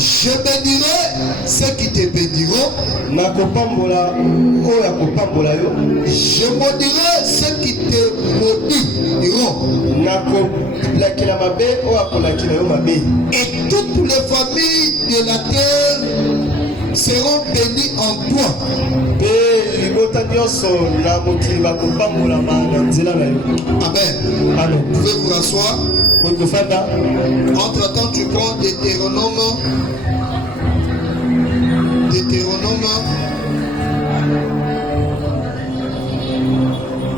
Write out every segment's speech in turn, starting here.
Je bénirai ceux qui te béniront. Je maudirai ceux qui te maudiront. Et toutes les familles de la terre seront bénies en toi. Amen. Vous pouvez vous rasseoir. Entre-temps, tu prends Deutéronome.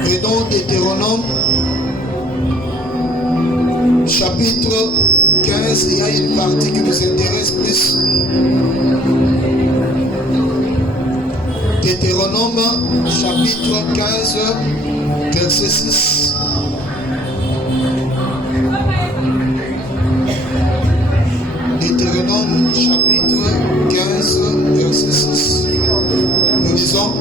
Et donc Deutéronome, chapitre 15, il y a une partie qui nous intéresse plus. Deutéronome, chapitre 15, verset 6. Deutéronome, chapitre 15, verset 6. Nous lisons.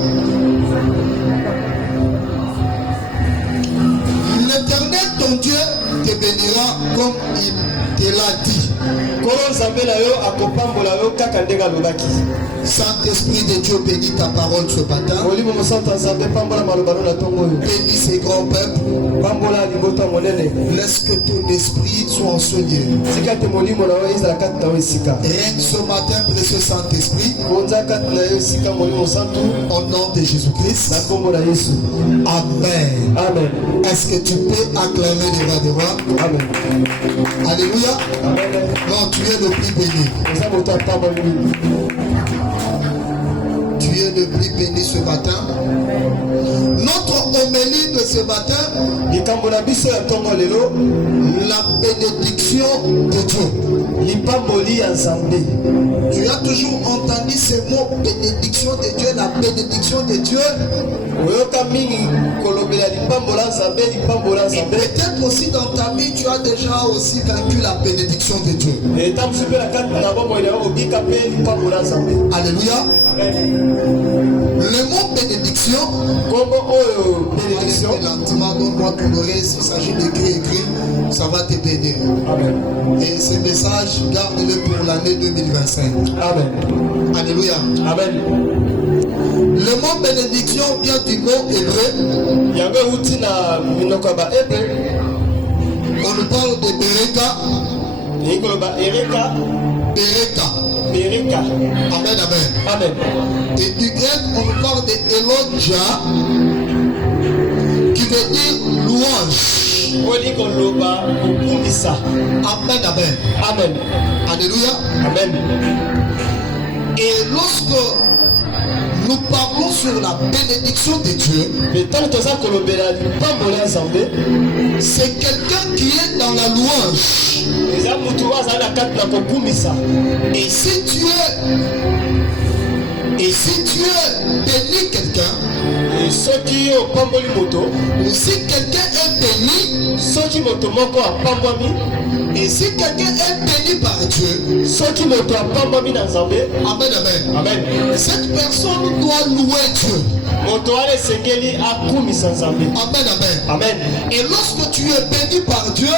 L'Éternel, ton Dieu, te bénira comme il te l'a dit. Saint-Esprit de Dieu, bénis ta parole ce matin. Bénis ces grands peuples. Laisse que ton esprit soit enseigné. Règne ce matin, précieux Saint-Esprit. Au nom de Jésus-Christ. Amen. Amen. Est-ce que tu peux acclamer les rois des rois? Amen. Alléluia. Amen. Non, tu es le plus béni. Tu es le plus béni ce matin. Notre homélie de ce matin, la bénédiction de Dieu. Tu as toujours entendu ce mot bénédiction de Dieu, la bénédiction de Dieu. Peut-être aussi dans ta vie, tu as déjà aussi vaincu la bénédiction de Dieu. Alléluia. Le mot bénédiction, lentement, donne-moi ton oreille, s'il s'agit d'écrit, ça va te bénir. Amen. Et ce message, garde-le pour l'année 2025. Amen. Alléluia. Amen. Le mot bénédiction vient du mot hébreu. On nous parle de Bereka. Bereka. Amen, amen. Amen. Et du grec, on nous parle de Eloja, qui veut dire louange. Amen, amen. Amen. Alléluia. Amen. Et lorsque nous parlons sur la bénédiction de Dieu, c'est quelqu'un qui est dans la louange. Et si tu es béni quelqu'un, ou si quelqu'un est béni, et si quelqu'un est béni par Dieu, amen, amen, amen. Cette personne doit louer Dieu. Amen, amen. Amen. Et lorsque tu es béni par Dieu,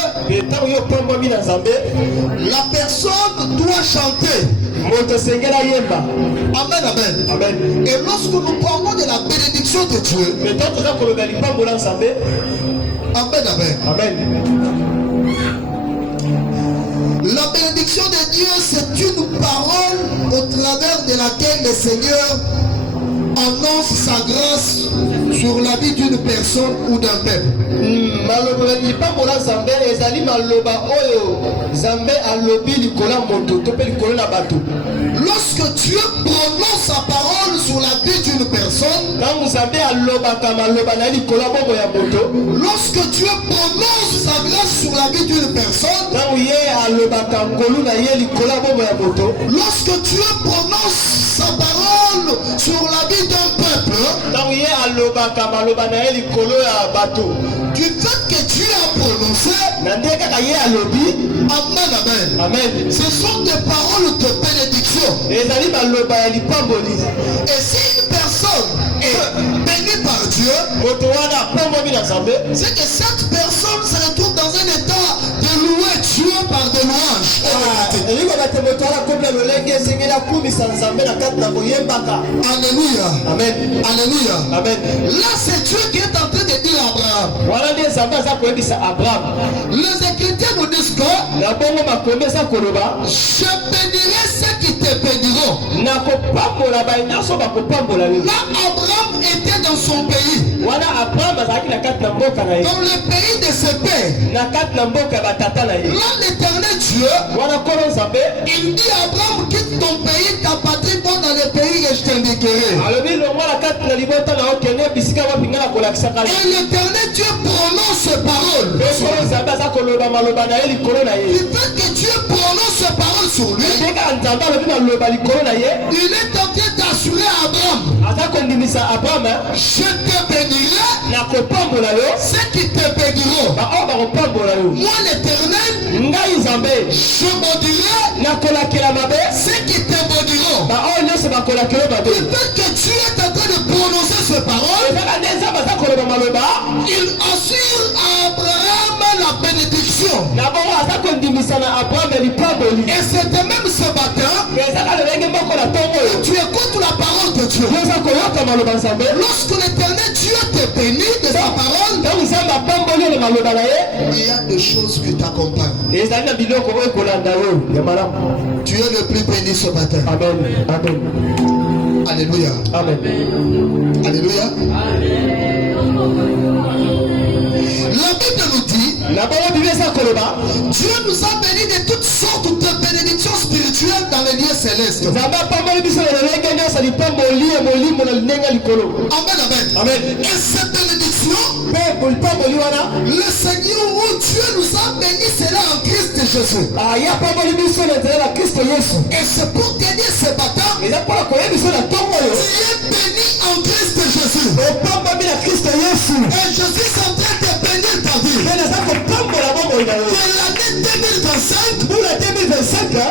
la personne doit chanter. Amen, amen. Amen. Et lorsque nous parlons de la bénédiction de Dieu, amen, amen. Amen. La bénédiction de Dieu, c'est une parole au travers de laquelle le Seigneur annonce sa grâce sur la vie d'une personne ou d'un peuple. Lorsque Dieu prononce sa parole sur la vie d'une personne, lorsque Dieu prononce sa grâce sur la vie d'une personne, lorsque Dieu prononce sa parole sur la vie d'un peuple, du fait que Dieu a prononcé, amen, amen, amen. Ce sont des paroles de bénédiction. Et si une personne est bénie par Dieu, c'est que cette personne se retrouve dans un état de louer Dieu par des louanges. Alléluia. Amen. Alléluia. Amen. Là, c'est Dieu qui est en train de dire à Abraham. Les Écritures nous disent que je bénirai ceux qui te béniront. Là, Abraham était dans son pays. Dans le pays de ses pères. Là, l'Éternel Dieu, il dit à Abraham, quitte ton pays, ta patrie, va dans le pays que je t'indiquerai. Et l'Éternel Dieu prononce ces paroles. Du fait que Dieu prononce ces paroles sur lui, il est en train d'assurer à Abraham, je te bénirai, ceux qui te béniront. Moi l'Éternel, je maudirai ceux qui te maudiront. Du fait que Dieu est en train de prononcer ces paroles, il assure à Abraham la bénédiction. Et c'était même ce matin, tu écoutes la parole de Dieu. Lorsque l'Éternel Dieu te bénit de sa parole, il y a des choses qui t'accompagnent. Tu es le plus béni ce matin. Amen. Amen. Alléluia. Amen. Alléluia. La Bible nous dit, Dieu nous a bénis de toutes sortes de bénédictions spirituelles dans les lieux célestes. Amen, amen. Et cette bénédiction, le Seigneur, oh Dieu, nous a bénis cela en Christ Jésus. Et c'est pour te dire ce matin, tu es béni en Christ Jésus. Et Jésus est en train de bénir ta vie. Que l'année 2025,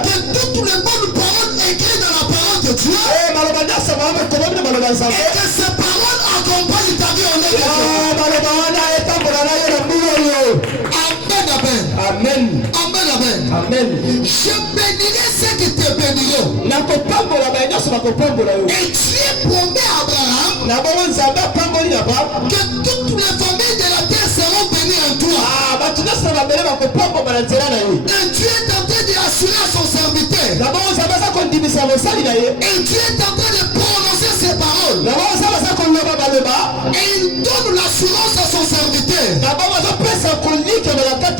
que toutes les bonnes paroles écrites dans la parole de Dieu, et que ces paroles accompagnent ta vie en nom de Jésus. Amen, amen. Amen, amen. Amen. Je bénirai ceux qui te béniront. Et Dieu promet à Abraham que toutes les familles de la terre seront bénies en toi. Et Dieu est en train d'assurer à son serviteur. Et Dieu est en train de prononcer ses paroles. Et il donne l'assurance à son serviteur que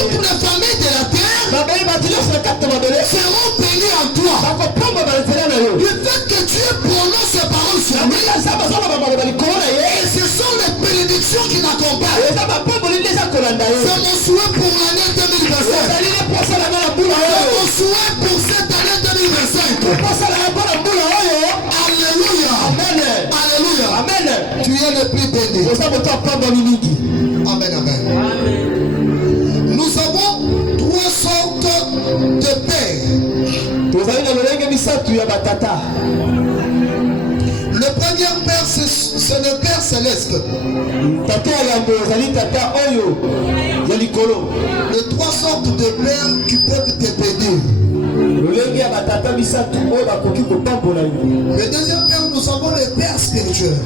toutes les familles de la terre seront bénies en toi. Du fait que Dieu prononce ses paroles sur lui, et ce sont les bénédictions qui l'accompagnent. C'est mon souhait pour l'année 2025. C'est mon souhait pour cette année 2025. Alléluia. Alléluia. Tu es le plus béni. Amen, amen. Nous avons trois sortes de pères. Le premier père, c'est le Père céleste. Les trois sortes de pères qui peuvent te bénir. Le deuxième père, nous avons le père spirituel.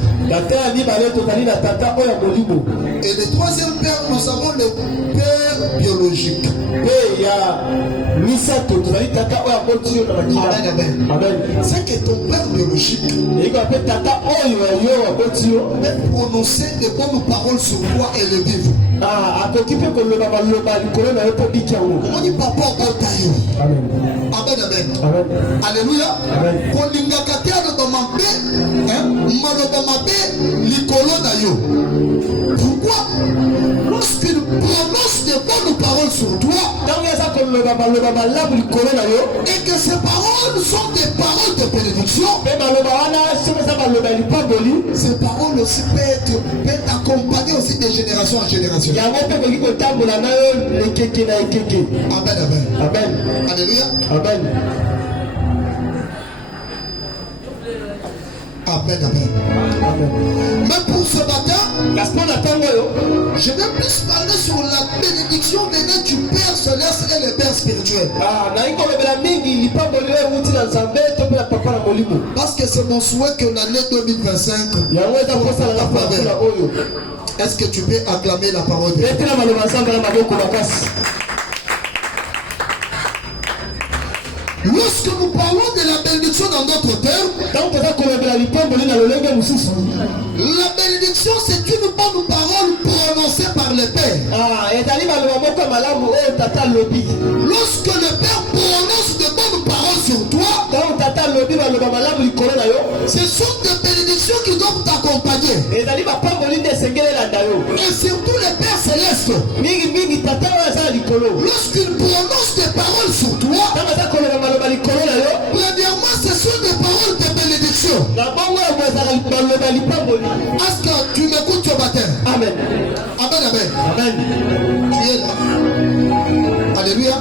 Et le troisième père, nous avons le père biologique. Amen. C'est que ton père biologique peut prononcer de bonnes paroles sur toi et le vivre. On dit papa Otayo. Amen, amen. Alléluia. Pourquoi? Lorsqu'il prononce de bonnes paroles sur toi, et que ces paroles sont des paroles de bénédiction, ces paroles aussi peuvent t'accompagner aussi de génération en génération. Amen, amen. Alléluia. Amen, amen. Mais pour ce matin, je vais plus parler sur la bénédiction venant du Père céleste et le père spirituel. Parce que c'est mon souhait que l'année 2025, est-ce que tu peux acclamer la parole de Dieu? Lorsque nous parlons de la bénédiction dans d'autres termes, la bénédiction c'est une bonne parole prononcée par le Père. Lorsque le Père prononce de bonnes paroles sur toi, ce sont des bénédictions qui doivent t'accompagner. Et surtout le Père céleste, lorsqu'il prononce des paroles sur toi, premièrement, ce sont des paroles de bénédiction. Est-ce que tu m'écoutes ce matin? Amen. Amen, amen. Amen. Tu es là. Alléluia.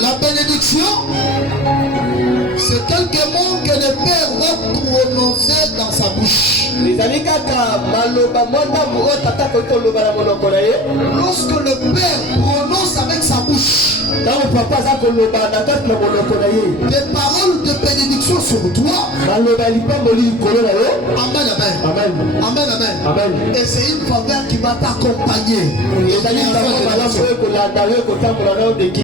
La bénédiction, c'est quelques mots que le Père va prononcer dans sa bouche. Lorsque le Père prononce avec sa bouche des paroles de bénédiction sur toi, amen, amen, amen, amen, amen. Et c'est une faveur qui va t'accompagner.